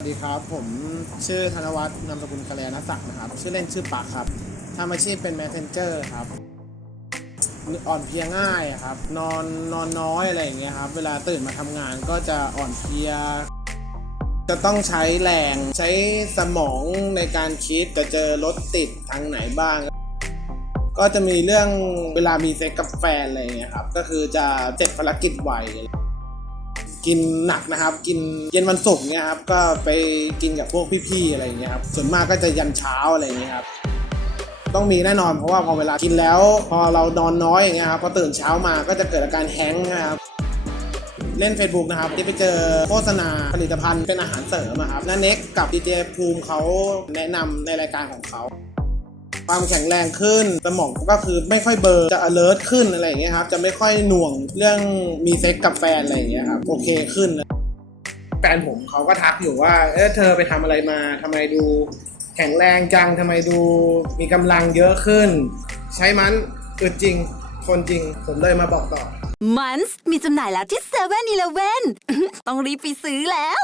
สวัสดีครับ ผมชื่อธนวัฒน์นามสกุลกะแลนศักดิ์นะครับ ชื่อเล่นชื่อปักครับทำอาชีพเป็นแมสเซนเจอร์ครับ อ่อนเพลียง่ายครับ นอนนอนน้อยอะไรอย่างเงี้ยครับ เวลาตื่นมาทำงานก็จะอ่อนเพลีย จะต้องใช้แรงใช้สมองในการคิดจะเจอรถติดทางไหนบ้าง ก็จะมีเรื่องเวลามีเซ็กกับแฟนอะไรอย่างเงี้ยครับ ก็คือจะเสร็จภารกิจไว กินหนักนะครับ กินเย็นวันศุกร์เนี่ยครับก็ไปกินกับพวกพี่ๆอะไรอย่างเงี้ยครับส่วนมากก็จะยันเช้าอะไรอย่างเงี้ยครับต้องมีแน่นอนเพราะว่าพอเวลากินแล้ว พอเรานอนน้อยอย่างเงี้ยครับพอตื่นเช้ามาก็จะเกิดอาการแฮงก์นะครับเล่น Facebook นะครับที่ไปเจอโฆษณาผลิตภัณฑ์เป็นอาหารเสริมอะครับน้าเน็กกับดีเจภูมิเขาแนะนำในรายการของเขา ความแข็งแรงขึ้น สมองก็คือไม่ค่อยเบลอร์จะ alert ขึ้นอะไรอย่างเงี้ยครับ จะไม่ค่อยหน่วงเรื่องมีเซ็กกับแฟนอะไรอย่างเงี้ยครับ โอเคขึ้น แฟนผมเขาก็ทักอยู่ว่า เออเธอไปทำอะไรมาทำไมดูแข็งแรงจังทำไมดูมีกำลังเยอะขึ้น ใช้มันอึดจริง คนจริง ผมเลยมาบอกต่อมันส์มีจำหน่ายแล้วที่7 e เ e ่ e อต้องรีบไปซื้อแล้ว